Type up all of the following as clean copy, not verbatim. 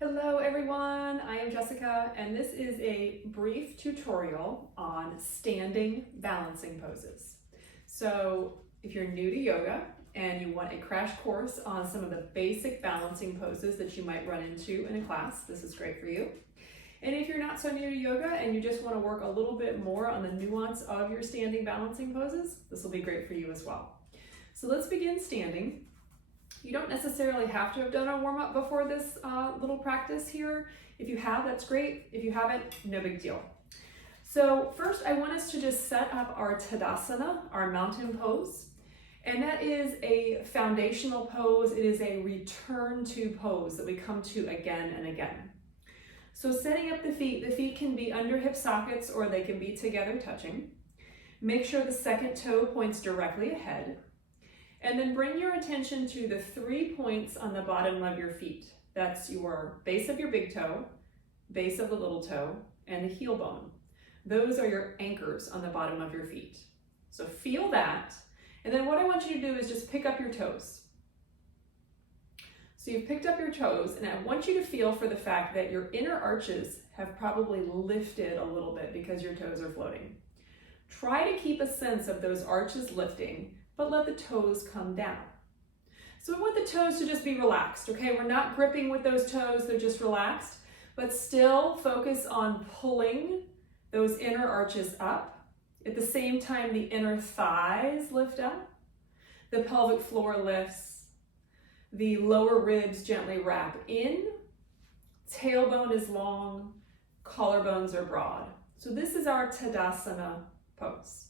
Hello everyone, I am Jessica and this is a brief tutorial on standing balancing poses. So if you're new to yoga and you want a crash course on some of the basic balancing poses that you might run into in a class, this is great for you. And if you're not so new to yoga and you just want to work a little bit more on the nuance of your standing balancing poses, this will be great for you as well. So let's begin standing. You don't necessarily have to have done a warm-up before this little practice here. If you have, that's great. If you haven't, no big deal. So first I want us to just set up our Tadasana, our mountain pose. And that is a foundational pose. It is a return to pose that we come to again and again. So setting up the feet can be under hip sockets or they can be together touching. Make sure the second toe points directly ahead. And then bring your attention to the 3 points on the bottom of your feet. That's your base of your big toe, base of the little toe, and the heel bone. Those are your anchors on the bottom of your feet. So feel that. And then what I want you to do is just pick up your toes. So you've picked up your toes, and I want you to feel for the fact that your inner arches have probably lifted a little bit because your toes are floating. Try to keep a sense of those arches lifting, but let the toes come down. So we want the toes to just be relaxed, okay? We're not gripping with those toes, they're just relaxed, but still focus on pulling those inner arches up. At the same time, the inner thighs lift up, the pelvic floor lifts, the lower ribs gently wrap in, tailbone is long, collarbones are broad. So this is our Tadasana pose.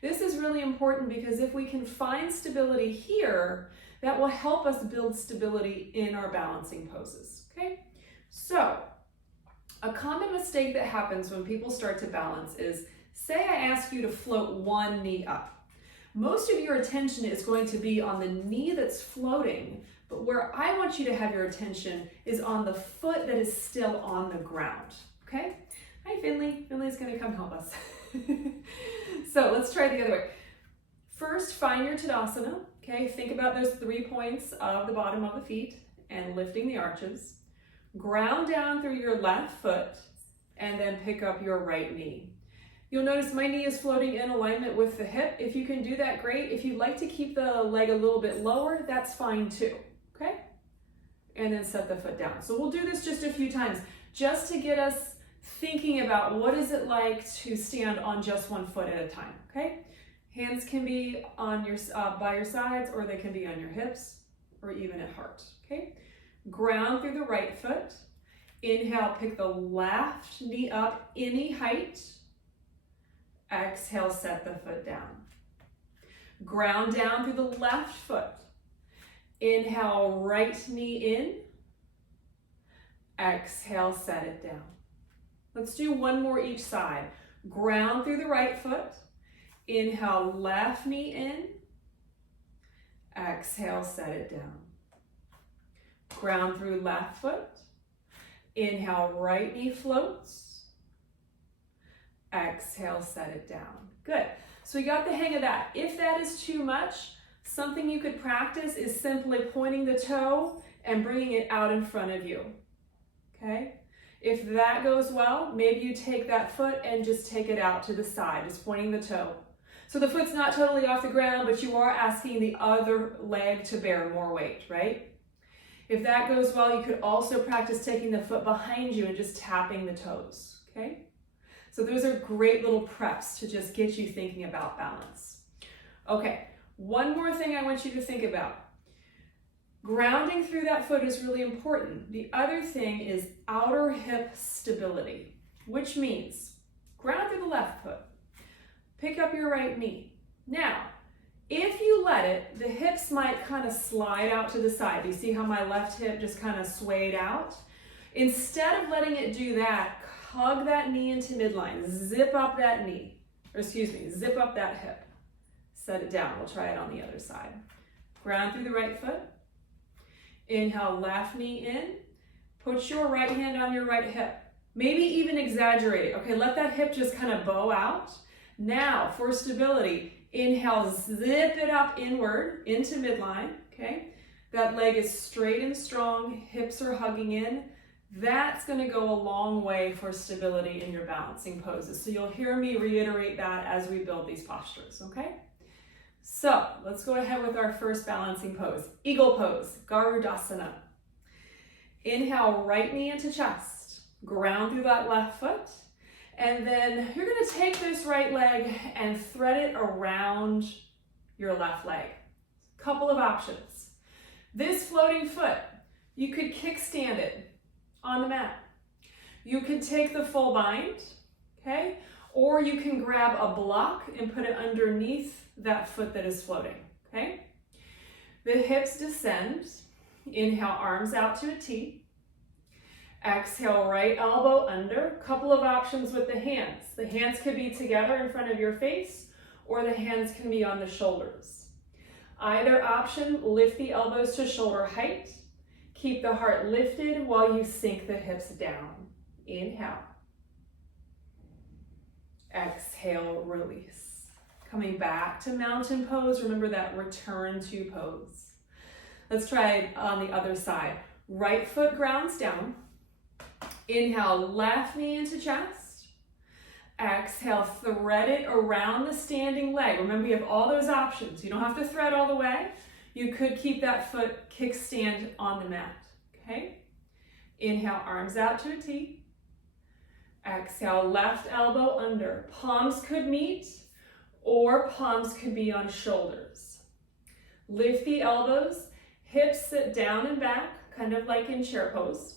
This is really important because if we can find stability here, that will help us build stability in our balancing poses, okay? So, a common mistake that happens when people start to balance is, say I ask you to float one knee up. Most of your attention is going to be on the knee that's floating, but where I want you to have your attention is on the foot that is still on the ground, okay? Hi Finley, Finley's gonna come help us. So let's try it the other way. First, find your Tadasana, okay? Think about those 3 points of the bottom of the feet and lifting the arches. Ground down through your left foot and then pick up your right knee. You'll notice my knee is floating in alignment with the hip. If you can do that, great. If you'd like to keep the leg a little bit lower, that's fine too, okay? And then set the foot down. So we'll do this just a few times just to get us thinking about what is it like to stand on just one foot at a time, okay? Hands can be on your by your sides, or they can be on your hips, or even at heart, okay? Ground through the right foot. Inhale, pick the left knee up any height. Exhale, set the foot down. Ground down through the left foot. Inhale, right knee in. Exhale, set it down. Let's do one more each side. Ground through the right foot. Inhale, left knee in. Exhale, set it down. Ground through left foot. Inhale, right knee floats. Exhale, set it down. Good. So we got the hang of that. If that is too much, something you could practice is simply pointing the toe and bringing it out in front of you. Okay? If that goes well, maybe you take that foot and just take it out to the side, just pointing the toe. So the foot's not totally off the ground, but you are asking the other leg to bear more weight, right? If that goes well, you could also practice taking the foot behind you and just tapping the toes, okay? So those are great little preps to just get you thinking about balance. Okay, one more thing I want you to think about. Grounding through that foot is really important. The other thing is outer hip stability, which means ground through the left foot, pick up your right knee. Now, if you let it, the hips might kind of slide out to the side. Do you see how my left hip just kind of swayed out? Instead of letting it do that, hug that knee into midline, zip up that knee, or excuse me, zip up that hip. Set it down. We'll try it on the other side. Ground through the right foot. Inhale, left knee in. Put your right hand on your right hip. Maybe even exaggerate it. Okay, let that hip just kind of bow out. Now, for stability, inhale, zip it up inward into midline, okay? That leg is straight and strong, hips are hugging in. That's going to go a long way for stability in your balancing poses. So you'll hear me reiterate that as we build these postures, okay? So let's go ahead with our first balancing pose. Eagle pose, Garudasana. Inhale, right knee into chest. Ground through that left foot. And then you're going to take this right leg and thread it around your left leg. Couple of options. This floating foot, you could kickstand it on the mat. You could take the full bind, okay? Or you can grab a block and put it underneath that foot that is floating, okay? The hips descend. Inhale, arms out to a T. Exhale, right elbow under. Couple of options with the hands. The hands could be together in front of your face, or the hands can be on the shoulders. Either option, lift the elbows to shoulder height. Keep the heart lifted while you sink the hips down. Inhale. Exhale, release. Coming back to mountain pose. Remember that return to pose. Let's try it on the other side. Right foot grounds down. Inhale, left knee into chest. Exhale, thread it around the standing leg. Remember, you have all those options. You don't have to thread all the way. You could keep that foot kickstand on the mat, okay? Inhale, arms out to a T. Exhale, left elbow under. Palms could meet, or palms could be on shoulders. Lift the elbows, hips sit down and back, kind of like in chair pose,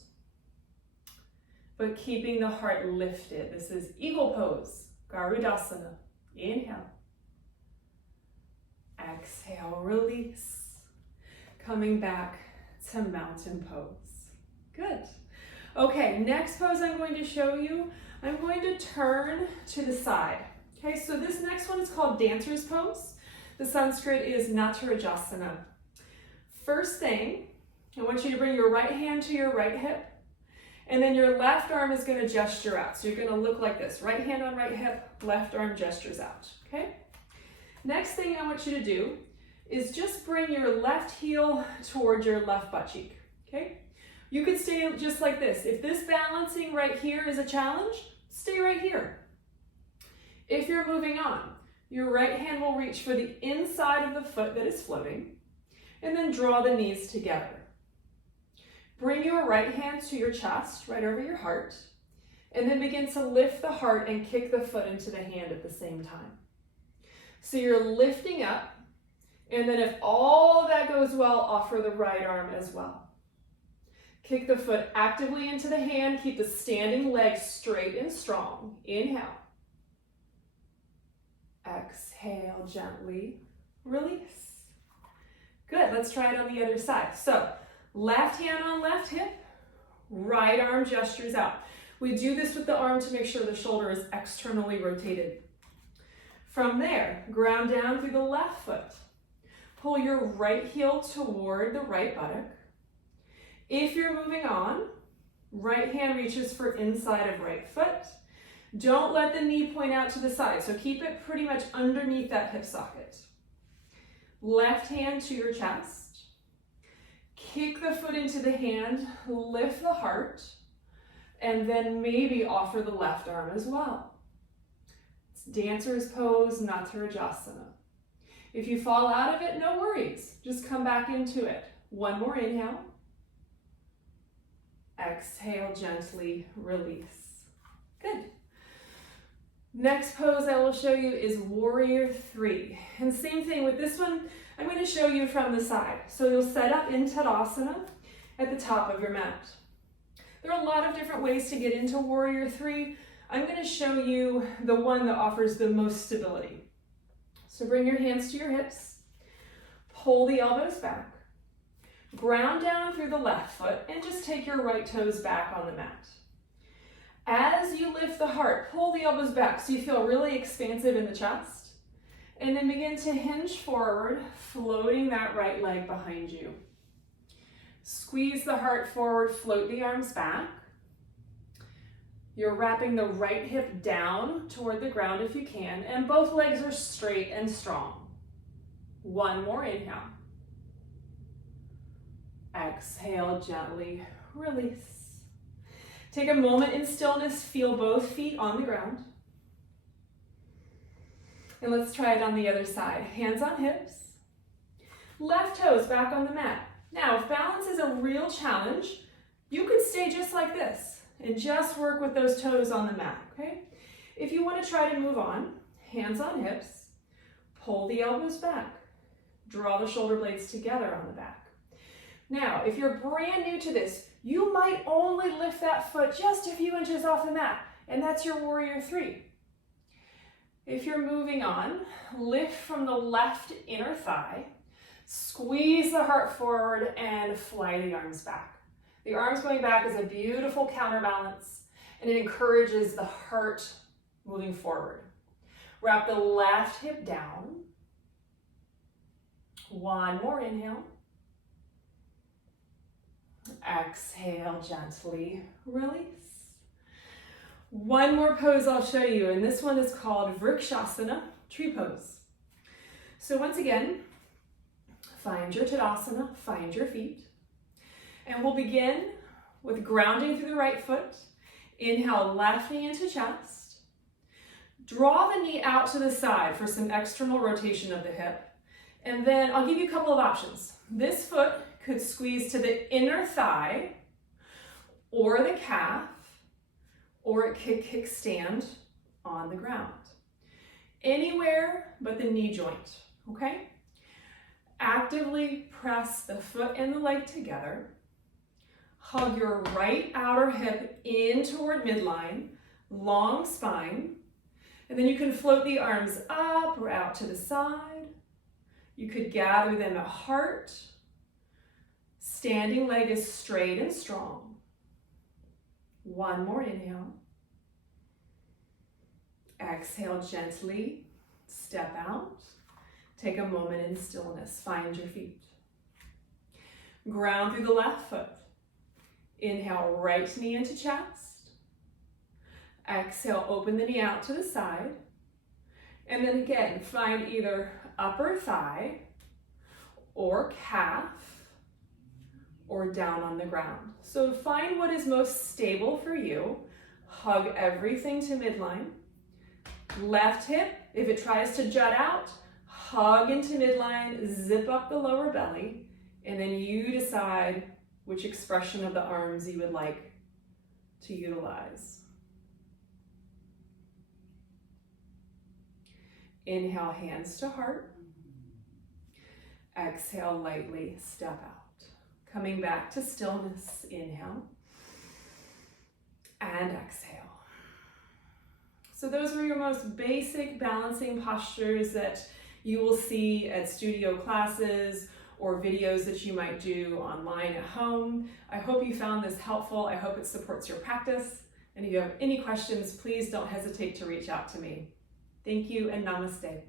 but keeping the heart lifted. This is eagle pose, Garudasana. Inhale. Exhale, release. Coming back to mountain pose. Good. Okay, next pose I'm going to show you, I'm going to turn to the side. Okay, so this next one is called dancer's pose. The Sanskrit is Natarajasana. First thing, I want you to bring your right hand to your right hip, and then your left arm is going to gesture out. So you're going to look like this. Right hand on right hip, left arm gestures out. Okay? Next thing I want you to do is just bring your left heel towards your left butt cheek. Okay? You could stay just like this. If this balancing right here is a challenge, stay right here. If you're moving on, your right hand will reach for the inside of the foot that is floating, and then draw the knees together. Bring your right hand to your chest, right over your heart, and then begin to lift the heart and kick the foot into the hand at the same time. So you're lifting up, and then if all of that goes well, offer the right arm as well. Kick the foot actively into the hand, keep the standing leg straight and strong. Inhale. Exhale, gently release. Good, let's try it on the other side. So, left hand on left hip, right arm gestures out. We do this with the arm to make sure the shoulder is externally rotated. From there, ground down through the left foot. Pull your right heel toward the right buttock. If you're moving on, right hand reaches for inside of right foot. Don't let the knee point out to the side, so keep it pretty much underneath that hip socket. Left hand to your chest. Kick the foot into the hand, lift the heart, and then maybe offer the left arm as well. It's dancer's pose, Natarajasana. If you fall out of it, no worries. Just come back into it. One more inhale. Exhale, gently release. Good. Next pose I will show you is Warrior 3. And same thing with this one, I'm going to show you from the side. So you'll set up in Tadasana at the top of your mat. There are a lot of different ways to get into Warrior 3. I'm going to show you the one that offers the most stability. So bring your hands to your hips, pull the elbows back, ground down through the left foot, and just take your right toes back on the mat. As you lift the heart, pull the elbows back so you feel really expansive in the chest, and then begin to hinge forward, floating that right leg behind you. Squeeze the heart forward, float the arms back. You're wrapping the right hip down toward the ground if you can, and both legs are straight and strong. One more inhale. Exhale, gently release. Take a moment in stillness, feel both feet on the ground. And let's try it on the other side. Hands on hips. Left toes back on the mat. Now, if balance is a real challenge, you can stay just like this and just work with those toes on the mat, okay? If you want to try to move on, hands on hips, pull the elbows back, draw the shoulder blades together on the back. Now, if you're brand new to this, you might only lift that foot just a few inches off the mat, and that's your warrior three. If you're moving on, lift from the left inner thigh, squeeze the heart forward and fly the arms back. The arms going back is a beautiful counterbalance, and it encourages the heart moving forward. Wrap the left hip down. One more inhale. Exhale gently, release. One more pose I'll show you, and this one is called Vrikshasana, tree pose. So once again, find your Tadasana, find your feet. And we'll begin with grounding through the right foot. Inhale, left knee into chest. Draw the knee out to the side for some external rotation of the hip. And then I'll give you a couple of options. This foot could squeeze to the inner thigh or the calf, or it could kickstand on the ground. Anywhere but the knee joint, okay? Actively press the foot and the leg together. Hug your right outer hip in toward midline, long spine, and then you can float the arms up or out to the side. You could gather them at heart. Standing leg is straight and strong. One more inhale. Exhale gently, step out. Take a moment in stillness, find your feet. Ground through the left foot. Inhale, right knee into chest. Exhale, open the knee out to the side. And then again, find either upper thigh or calf or down on the ground. So find what is most stable for you. Hug everything to midline. Left hip, if it tries to jut out, hug into midline, zip up the lower belly, and then you decide which expression of the arms you would like to utilize. Inhale, hands to heart. Exhale, lightly step out. Coming back to stillness, inhale and exhale. So those are your most basic balancing postures that you will see at studio classes or videos that you might do online at home. I hope you found this helpful. I hope it supports your practice. And if you have any questions, please don't hesitate to reach out to me. Thank you and namaste.